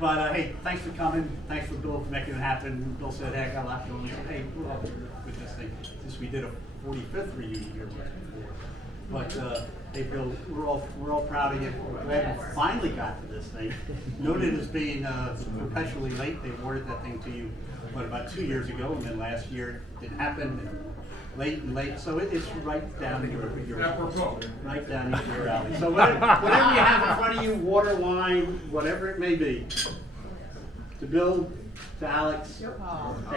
But hey, thanks for coming. Thanks for Bill for making it happen. Bill said, hey, I got a lot going. Hey, we'll help you with this thing. Since we did a 45th reunion here before. But hey, Bill, we're all proud of you. We're glad we finally got to this thing. Noted as being perpetually late. They awarded that thing to you, about 2 years ago, and then last year it didn't happen. And late and late, so it's right down your right down your alley. So whatever you have in front of you, water, wine, whatever it may be. To Bill, to Alex. Hey,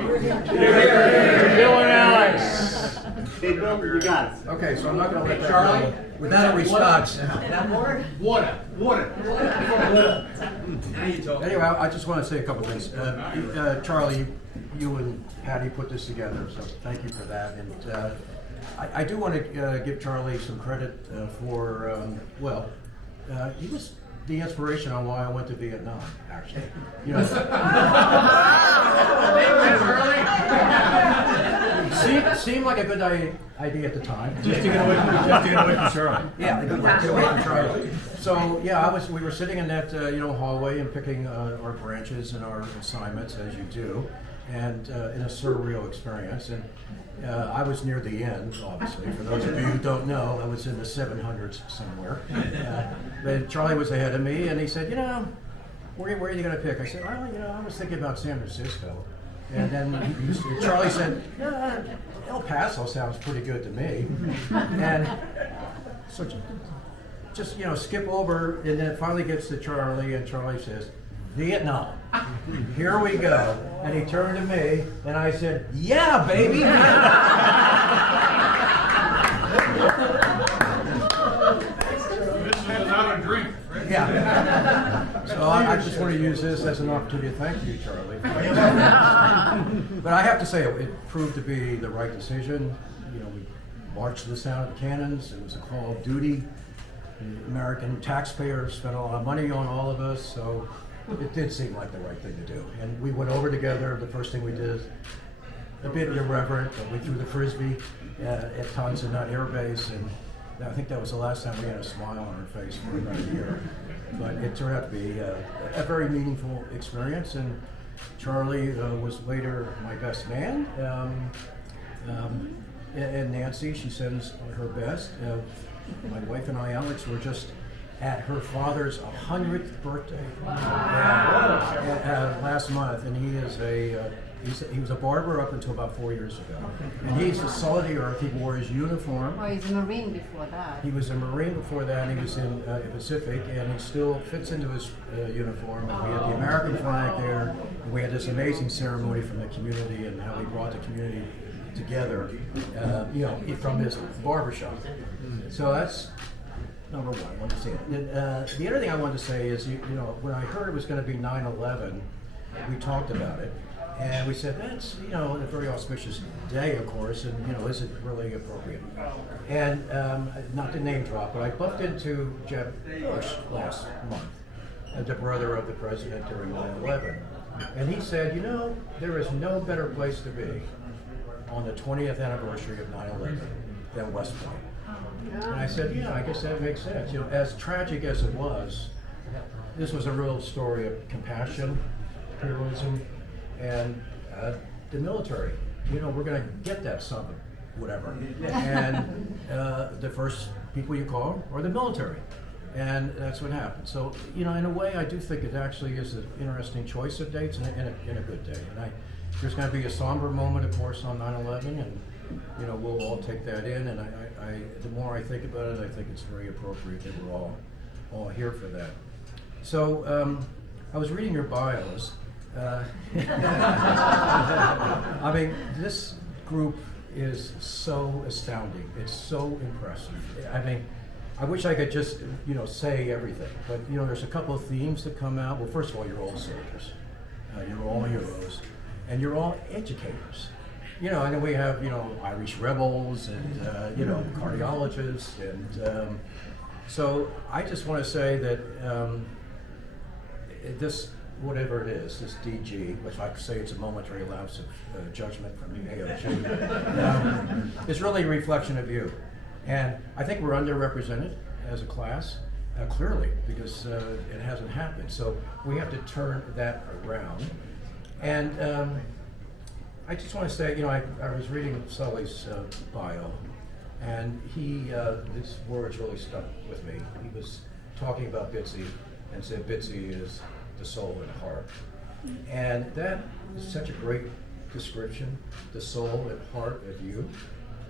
Bill and Alex. Hey Bill, you got it. Okay, so I'm not going to let that Charlie without a response. Water. Anyway, I just want to say a couple things. Charlie, you and Patty put this together, so thank you for that. And I do want to give Charlie some credit for, he was the inspiration on why I went to Vietnam, actually. You know, seemed like a good idea at the time. Just to get away from Charlie. Yeah, get away from Charlie. So yeah, we were sitting in that hallway and picking our branches and our assignments as you do, and in a surreal experience. And I was near the end, obviously. For those of you who don't know, I was in the 700s somewhere. But Charlie was ahead of me, and he said, where are you going to pick? I said, I was thinking about San Francisco. And then Charlie said, El Paso sounds pretty good to me. And so just skip over, and then it finally gets to Charlie, and Charlie says, Vietnam. Here we go. And he turned to me, and I said, yeah, baby. This is not a dream. Yeah. So I just want to use this as an opportunity to thank you, Charlie. But I have to say, it proved to be the right decision. We marched to the sound of the cannons. It was a call of duty. The American taxpayers spent a lot of money on all of us, so it did seem like the right thing to do. And we went over together. The first thing we did, a bit irreverent, but we threw the Frisbee at Tonson Air Base, and I think that was the last time we had a smile on our face for about a year. But it turned out to be a very meaningful experience, and Charlie was later my best man. And Nancy, she sends her best. My wife and I, Alex, were just at her father's 100th birthday last month, and he was a barber up until about 4 years ago. And he's the salt of the earth. He wore his uniform. Oh, he's a Marine before that. He was a Marine before that, and he was in the Pacific, and he still fits into his uniform. And we had the American flag there, and we had this amazing ceremony from the community and how he brought the community together, from his barbershop. So that's number one. I want to say it. The other thing I wanted to say is, when I heard it was going to be 9/11, we talked about it, and we said that's a very auspicious day, of course, and is it really appropriate? And not to name drop, but I bumped into Jeb Bush last month, the brother of the president during 9/11, and he said, there is no better place to be on the 20th anniversary of 9/11 than West Point. And I said, I guess that makes sense. As tragic as it was, this was a real story of compassion, heroism, and the military. We're going to get that summit, whatever. And the first people you call are the military. And that's what happened. So, in a way, I do think it actually is an interesting choice of dates and a good day. And there's going to be a somber moment, of course, on 9/11, and we'll all take that in. And the more I think about it, I think it's very appropriate that we're all here for that. So I was reading your bios. I mean, this group is so astounding. It's so impressive. I mean, I wish I could just, say everything. But, there's a couple of themes that come out. Well, first of all, you're all soldiers. You're all heroes. And you're all educators. And then we have, Irish rebels and, cardiologists. And so I just want to say that this, whatever it is, this DG, which I say it's a momentary lapse of judgment from the AOG, is really a reflection of you. And I think we're underrepresented as a class. clearly, because it hasn't happened. So we have to turn that around. And I just want to say, I was reading Sully's bio, and his words really stuck with me. He was talking about Bitsy and said Bitsy is the soul and heart. And that is such a great description, the soul and heart of you,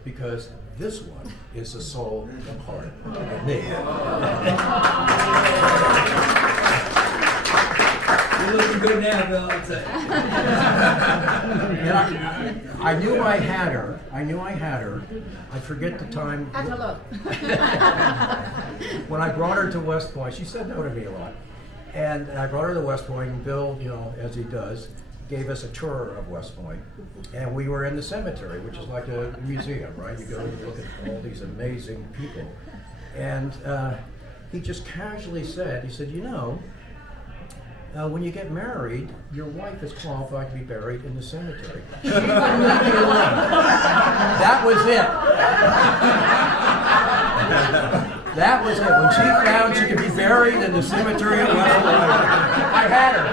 because this one is the soul and heart of me. You're looking good now, Bill, I'd say. And I knew I had her. I forget the time. Hello. When I brought her to West Point, she said no to me a lot. And I brought her to West Point, and Bill, as he does, gave us a tour of West Point. And we were in the cemetery, which is like a museum, right? You go and look at all these amazing people. And he just casually said, when you get married, your wife is qualified to be buried in the cemetery. That was it. That was it. When she found she could be buried in the cemetery at West Point, I had her.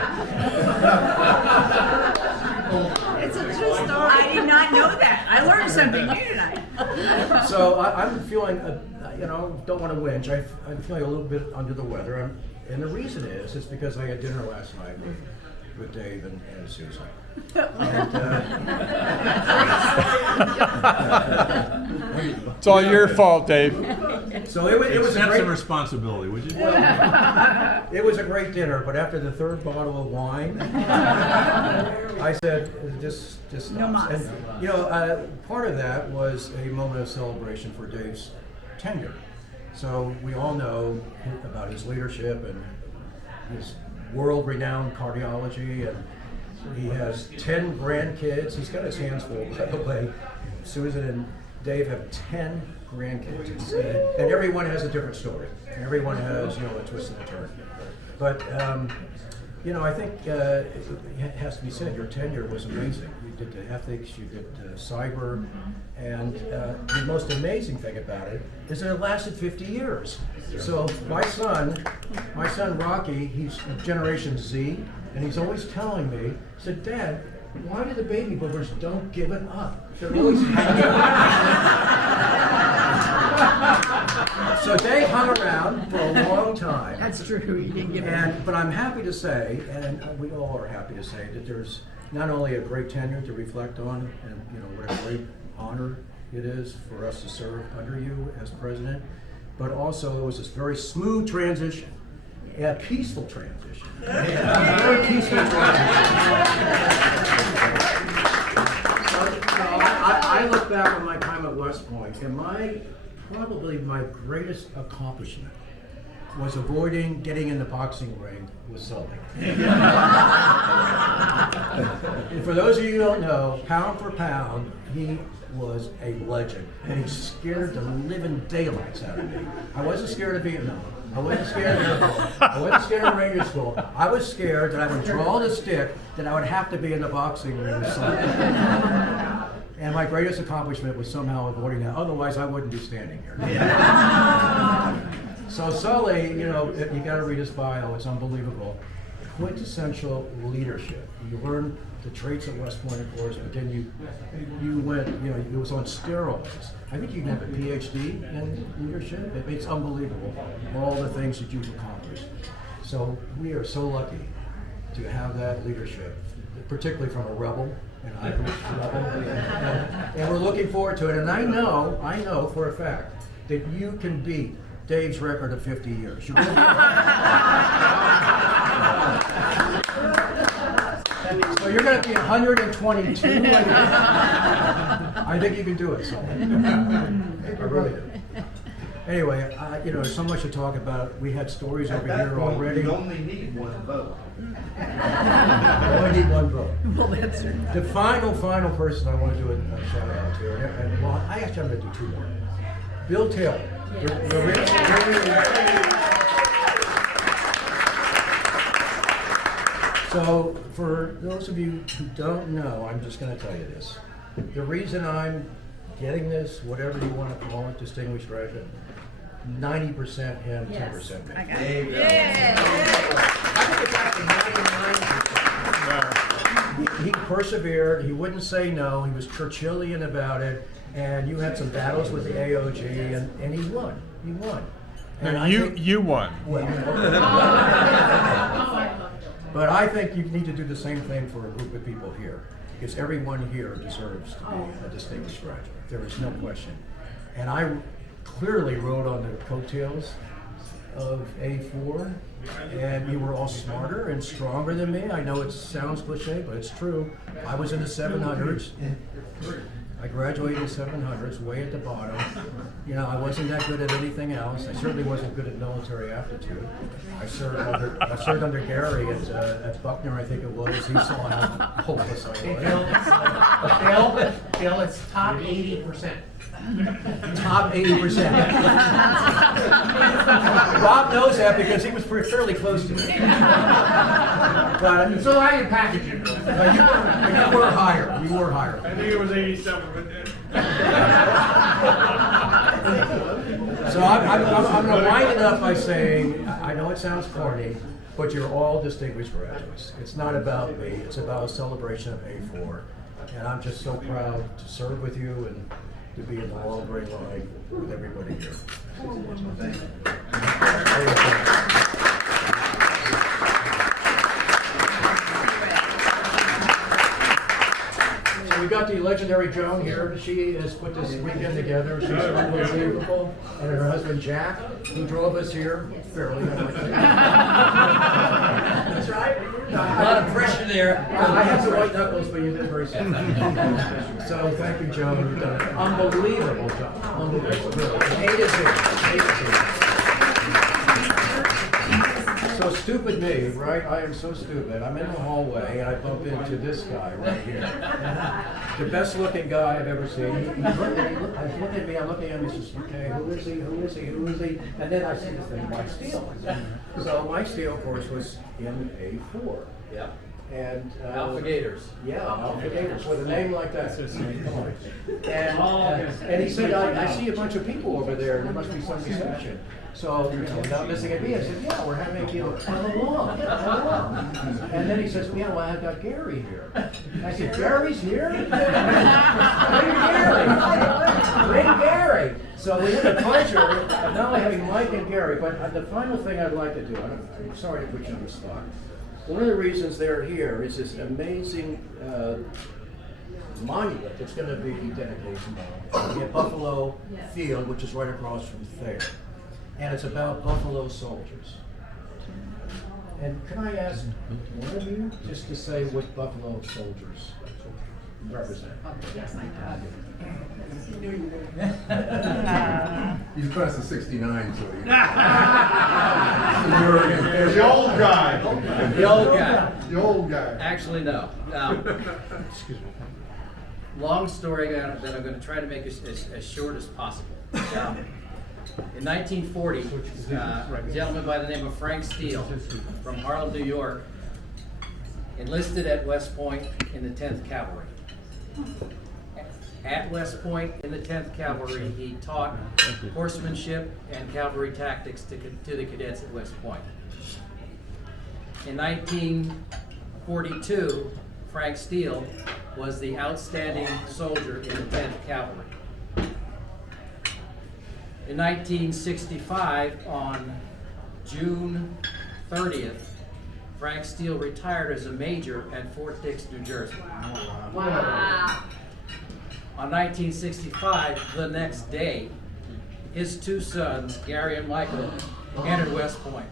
It's a true story. I did not know that. I learned something new tonight. So I'm feeling, don't want to whinge. I'm feeling a little bit under the weather. And the reason is, it's because I had dinner last night with Dave and Susan. It's all your fault, Dave. So it was a Accept great, some responsibility, would you? it was a great dinner, but after the third bottle of wine, I said, just stops. No mas. And, part of that was a moment of celebration for Dave's tenure. So we all know about his leadership and his world-renowned cardiology, and he has 10 grandkids. He's got his hands full, by the way. Susan and Dave have 10 grandkids, and everyone has a different story. Everyone has, a twist and a turn. But, I think it has to be said, your tenure was amazing. You did the ethics, you did cyber, and the most amazing thing about it is that it lasted 50 years. So my son Rocky, he's Generation Z, and he's always telling me, he said, Dad, why do the baby boomers don't give it up? They're always hanging around. So Dave hung around for a long time. That's true. You didn't give it. But I'm happy to say, and we all are happy to say, that there's not only a great tenure to reflect on, and what a great honor it is for us to serve under you as president, but also it was this very smooth transition, a peaceful transition, a very peaceful transition. I look back on my time at West Point, and probably my greatest accomplishment was avoiding getting in the boxing ring with Sully. And for those of you who don't know, pound for pound, he was a legend, and he scared the living daylights out of me. I wasn't scared of Vietnam. I wasn't scared of airborne. I wasn't scared of Ranger School. I was scared that I would draw the stick, that I would have to be in the boxing ring with Sully. And my greatest accomplishment was somehow avoiding that. Otherwise, I wouldn't be standing here. So Sully, you got to read his bio. It's unbelievable. Quintessential leadership. You learn the traits at West Point, of course, but then you went, it was on steroids. I think you can have a PhD in leadership. It's unbelievable, all the things that you've accomplished. So we are so lucky to have that leadership, particularly from a rebel, an Irish rebel, and we're looking forward to it. And I know for a fact that you can beat Dave's record of 50 years. So you're going to be 122. I think you can do it, Sully. I really do. Anyway, there's so much to talk about. We had stories over here already. You only need one vote. I only need one vote. Well, that's true. The final person I want to do a shout out to, and well, I actually I'm going to do two more. Bill Taylor. So, for those of you who don't know, I'm just going to tell you this. The reason I'm getting this, whatever you want to call it, distinguished graduate, 90% him, 10% me. I got There it. you go. Yeah. I think it's actually 99%. He persevered. He wouldn't say no. He was Churchillian about it. And you had some battles with the AOG, and he won. He won. And No, I think- you won. Well, but I think you need to do the same thing for a group of people here, because everyone here deserves to be a distinguished graduate. There is no question. And I clearly rode on the coattails of A4, and you were all smarter and stronger than me. I know it sounds cliche, but it's true. I was in the 700s. I graduated in 700s, way at the bottom. You know, I wasn't that good at anything else. I certainly wasn't good at military aptitude. I served under Gary at Buckner, I think it was. He saw how hopeless I was. Bill, it's top 80%. Top 80%. Bob knows that because he was fairly close to me. But So how you package it, Bill? you were higher. You were higher. I think it was 87, but So I'm going to wind it up by saying, I know it sounds corny, but you're all distinguished graduates. It's not about me, it's about a celebration of A4. And I'm just so proud to serve with you and to be in the long gray line with everybody here. So we got the legendary Joan here. She has put this weekend together. She's unbelievable. And her husband Jack, who drove us here fairly. That's right. A lot of pressure there. I had some white knuckles, but you did very well. So thank you, Joan. You've done an unbelievable job. Unbelievable. Really. A to Z. A to Z. So stupid me, right? I am so stupid. I'm in the hallway and I bump into this guy right here. The best looking guy I've ever seen. He's looking at me, I'm looking at him, he says, okay, who is he, who is he, who is he? And then I see this thing, Mike Steele. So Mike Steele, of course, was in A4. Yeah. And Alpha Gators. yeah, Alpha Gators with a name like that. And he said, I see a bunch of people over there. There must be some reception. So, you know, without missing a beat, I said, yeah, we're having, you know, come along. And then he says, yeah, well, I've got Gary here. I said, Gary's here? Bring Gary. Bring Gary. So we had the pleasure of not only having Mike and Gary, but the final thing I'd like to do, I'm sorry to put you on the spot. One of the reasons they're here is this amazing monument that's going to be dedication at Buffalo Field, which is right across from Thayer. And it's about Buffalo soldiers. And can I ask one of you just to say what Buffalo soldiers represent? Yes, I He's class of '69, so he. the old guy. The old guy. The old guy. Actually, no. Long story that I'm going to try to make as short as possible. In 1940, a gentleman by the name of Frank Steele from Harlem, New York, enlisted at West Point in the 10th Cavalry. At West Point in the 10th Cavalry, he taught horsemanship and cavalry tactics to the cadets at West Point. In 1942, Frank Steele was the outstanding soldier in the 10th Cavalry. In 1965, on June 30th, Frank Steele retired as a major at Fort Dix, New Jersey. Wow. On 1965, the next day, his two sons, Gary and Michael, entered West Point.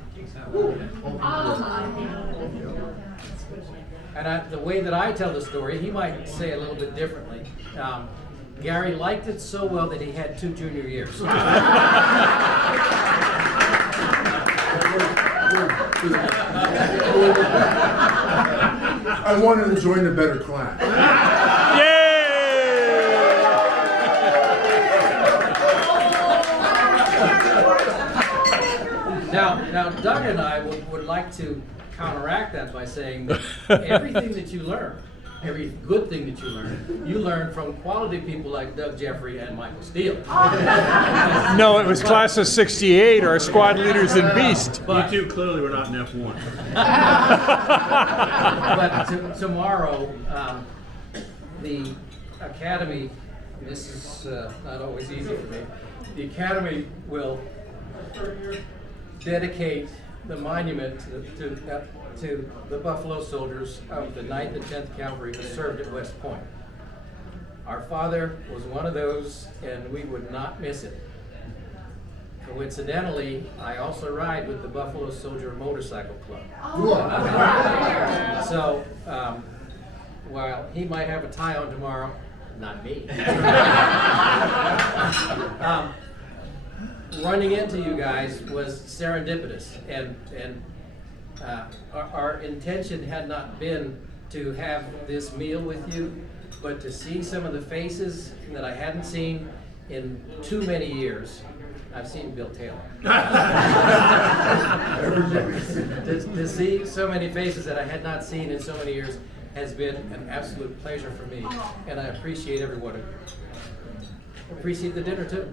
And the way that I tell the story, he might say it a little bit differently. Gary liked it so well that he had 2 junior years. I wanted to join the better class. Now, Doug and I would like to counteract that by saying that everything that you learn every good thing that you learn from quality people like Doug Jeffrey and Michael Steele. No, it was class of '68 or squad leaders in Beast. But, You two clearly were not in F1. but tomorrow, the Academy, this is not always easy for me, the Academy will dedicate the monument to the Buffalo soldiers of the 9th and 10th Cavalry who served at West Point. Our father was one of those, and we would not miss it. Coincidentally, I also ride with the Buffalo Soldier Motorcycle Club. So, while he might have a tie on tomorrow, not me. Running into you guys was serendipitous, and our intention had not been to have this meal with you, but to see some of the faces that I hadn't seen in too many years. I've seen Bill Taylor. To see so many faces that I had not seen in so many years has been an absolute pleasure for me, and I appreciate every one of you. Appreciate the dinner too.